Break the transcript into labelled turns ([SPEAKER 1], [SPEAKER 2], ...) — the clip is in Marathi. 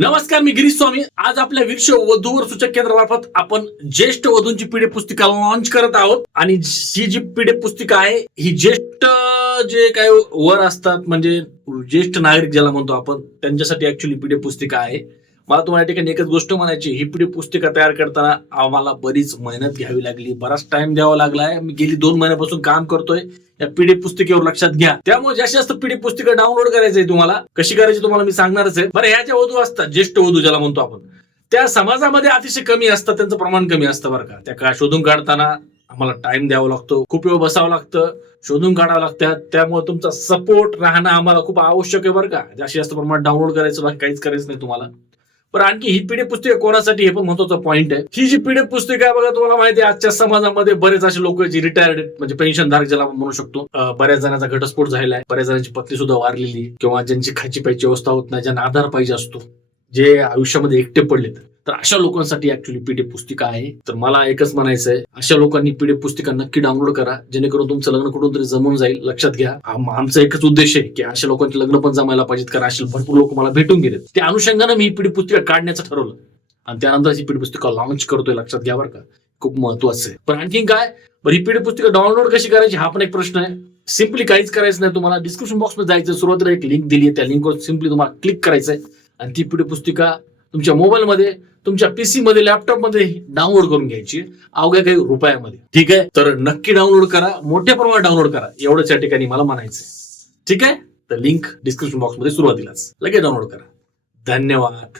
[SPEAKER 1] नमस्कार मी गिरीश स्वामी. आज आपल्या विश्व वधूवर सूचक केंद्रामार्फत आपण ज्येष्ठ वधूंची पिढी पुस्तिका लॉन्च करत आहोत. आणि ही जी पिढी पुस्तिका आहे ही ज्येष्ठ जे काय वर असतात म्हणजे ज्येष्ठ नागरिक ज्याला म्हणतो आपण त्यांच्यासाठी ऍक्च्युली पिढी पुस्तिका आहे. मला तुम्हाला ठिकाणी एकच गोष्ट म्हणायची ही पिढी पुस्तिका तयार करताना आम्हाला बरीच मेहनत घ्यावी लागली. बराच टाइम द्यावा लागलाय. मी गेली दोन महिन्यापासून काम करतोय. या पीडीएफ पुस्तिकेवर लक्षात घ्या. त्यामुळे जास्तीत जास्त पीडीएफ पुस्तिका डाउनलोड करायची तुम्हाला. कशी करायची तुम्हाला मी सांगणारच आहे. बरं ह्या ज्या वधू असतात ज्येष्ठ वधू ज्याला म्हणतो आपण त्या समाजामध्ये अतिशय कमी असतात. त्यांचं प्रमाण कमी असतं बरं का. त्या का शोधून काढताना आम्हाला टाइम द्यावा लागतो. खूप वेळ बसावं लागतं. शोधून काढावं लागतात त्यामुळे तुमचा सपोर्ट राहणं आम्हाला खूप आवश्यक आहे बरं का. जास्तीत जास्त प्रमाणात डाउनलोड करायचं बाकी काहीच करायचं नाही तुम्हाला. पण आणखी ही पीडीएफ पुस्तके कोणासाठी हे पण महत्त्वाचा पॉईंट आहे. ही जी पीडीएफ पुस्तिका आहे बघा तुम्हाला माहिती आहे आजच्या समाजामध्ये बरेच असे लोक जी रिटायर्ड म्हणजे पेन्शनधारक ज्याला आपण म्हणू शकतो. बऱ्याच जणांचा घटस्फोट झालेला आहे. बऱ्याच जणांची पत्नी सुद्धा वारलेली किंवा ज्यांची खायची प्यायची व्यवस्था होत नाही ज्यांना आधार पाहिजे असतो जे आयुष्यामध्ये एकटे पडलेत. तर अशा लोकांसाठी ऍक्च्युली पीडीएफ पुस्तिका आहे. तर मला एकच म्हणायचं आहे अशा लोकांनी पीडीएफ पुस्तिका नक्की डाउनलोड करा जेणेकरून तुमचं लग्न कुठून तरी जमून जाईल लक्षात घ्या. आमचा एकच उद्देश आहे की अशा लोकांचे लग्न पण जमायला पाहिजेत कारण असे भरपूर लोक मला भेटून गेले त्या अनुषंगाने मी ही पीडीएफ पुस्तिका काढण्याचं ठरवलं. आणि त्यानंतर ही पीडीएफ पुस्तिका लॉन्च करतोय लक्षात घ्या बरं का. खूप महत्वाचं आहे. पण आणखी काय? बरं ही पीडीएफ पुस्तिका डाउनलोड कशी करायची हा पण एक प्रश्न आहे. सिम्पली काहीच करायचं नाही. तुम्हाला डिस्क्रिप्शन बॉक्समध्ये जायचं सुरुवातीला एक लिंक दिली आहे त्या लिंकवर सिम्पली तुम्हाला क्लिक करायचं आहे आणि ती पीडीएफ पुस्तिका तुमच्या मोबाईलमध्ये तुमच्या पीसी मध्ये लॅपटॉपमध्ये डाउनलोड करून घ्यायची. अवघ्या काही रुपयामध्ये. ठीक आहे? तर नक्की डाउनलोड करा. मोठ्या प्रमाणात डाउनलोड करा. एवढंच या ठिकाणी मला म्हणायचंय. ठीक आहे? तर लिंक डिस्क्रिप्शन बॉक्समध्ये सुरुवातीलाच. लगेच डाउनलोड करा. धन्यवाद.